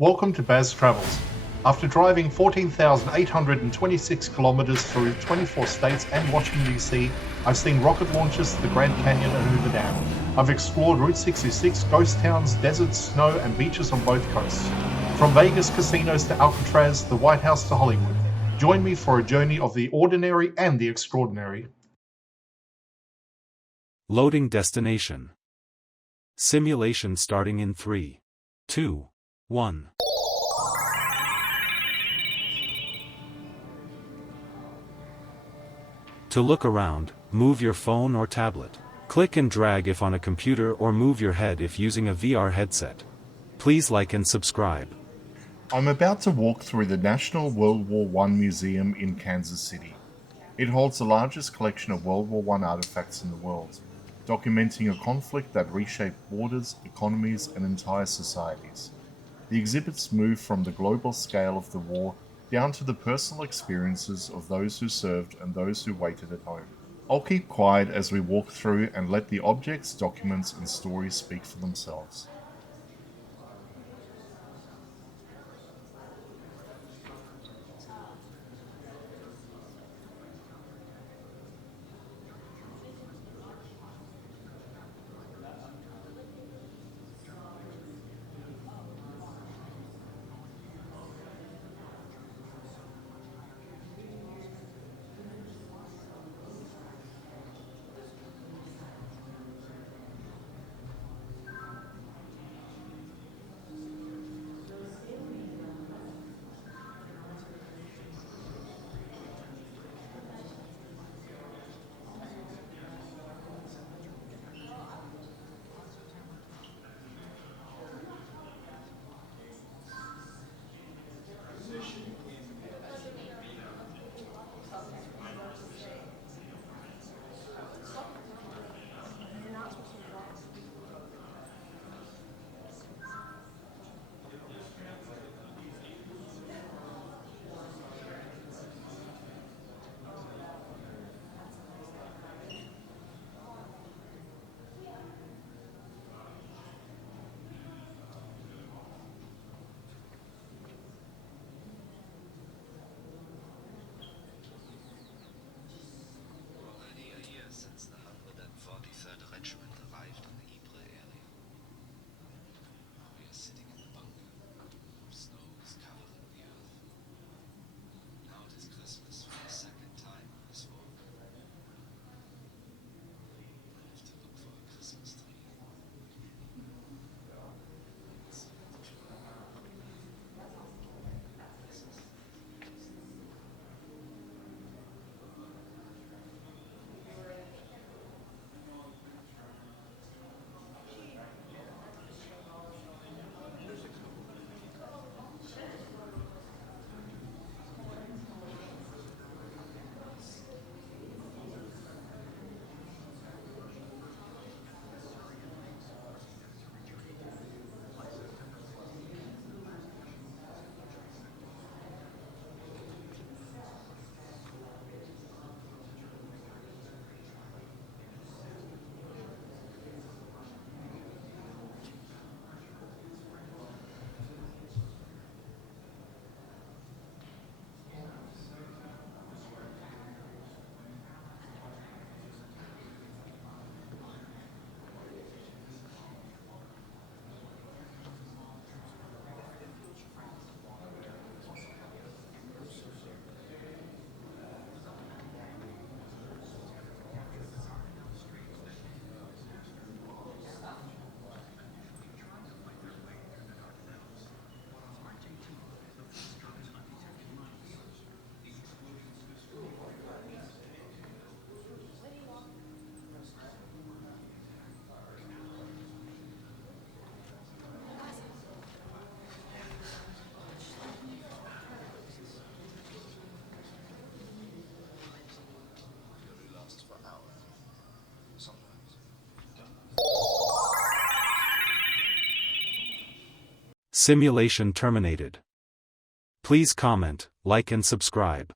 Welcome to Baz Travels. After driving 14,826 kilometers through 24 states and Washington, D.C., I've seen rocket launches to the Grand Canyon and Hoover Dam. I've explored Route 66, ghost towns, deserts, snow, and beaches on both coasts. From Vegas casinos to Alcatraz, the White House to Hollywood. Join me for a journey of the ordinary and the extraordinary. Loading destination. Simulation starting in 3, 2, 1. To look around, move your phone or tablet. Click and drag if on a computer or move your head if using a VR headset. Please like and subscribe. I'm about to walk through the National World War I Museum in Kansas City. It holds the largest collection of World War I artifacts in the world, documenting a conflict that reshaped borders, economies, and entire societies. The exhibits move from the global scale of the war down to the personal experiences of those who served and those who waited at home. I'll keep quiet as we walk through and let the objects, documents, and stories speak for themselves. Simulation terminated. Please comment, like and subscribe.